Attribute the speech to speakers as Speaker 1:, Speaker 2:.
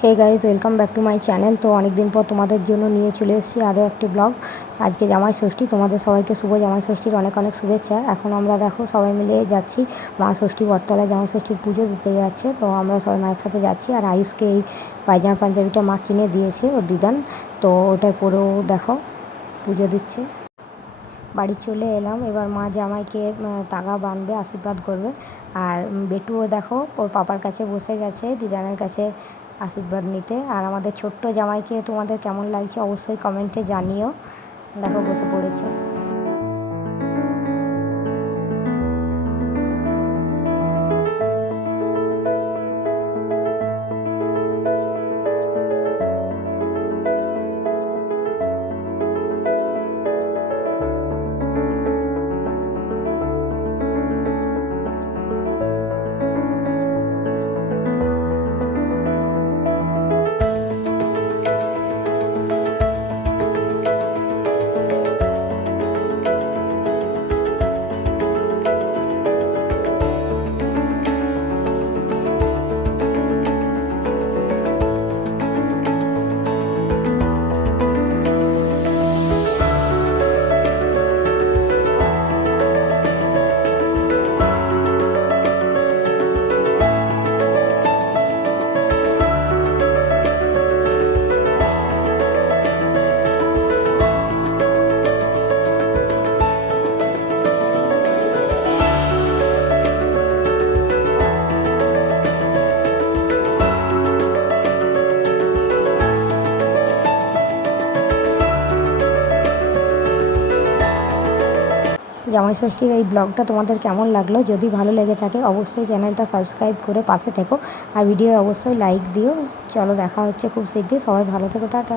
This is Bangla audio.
Speaker 1: Hey guys welcome back to my channel তো অনেক দিন পর তোমাদের জন্য নিয়ে চলে এসেছি আরও একটি ব্লগ আজকে জামাই ষষ্ঠী, তোমাদের সবাইকে শুভ জামাই ষষ্ঠীর অনেক অনেক শুভেচ্ছা। এখন আমরা দেখো সবাই মিলে যাচ্ছি মা ষষ্ঠী বটতলায় জামাই ষষ্ঠীর পুজো দিতে যাচ্ছে। তো আমরা সবাই মায়ের সাথে যাচ্ছি আর আয়ুষকে এই পায়জামা পাঞ্জাবিটা মা কিনে দিয়েছে ওর দিদান। তো ওটাই পরেও দেখো, পুজো দিচ্ছে। বাড়ি চলে এলাম, এবার মা জামাইকে তাগা বাঁধবে আশীর্বাদ করবে। আর বেটুও দেখো, ওর পাপার কাছে বসে গেছে, দিদানের কাছে আশীর্বাদ নিতে। আর আমাদের ছোট্ট জামাইকে তোমাদের কেমন লাগছে অবশ্যই কমেন্টে জানিও। দেখো বসে পড়েছে। জামাই ষষ্ঠীর এই ব্লগটা তোমাদের কেমন লাগল? যদি ভালো লেগে থাকে, অবশ্যই চ্যানেলটা সাবস্ক্রাইব করে পাশে থেকো। আর ভিডিও অবশ্যই লাইক দিও। চলো, দেখা হচ্ছে খুব শীঘ্রই। সবাই ভালো থেকো, টাটা।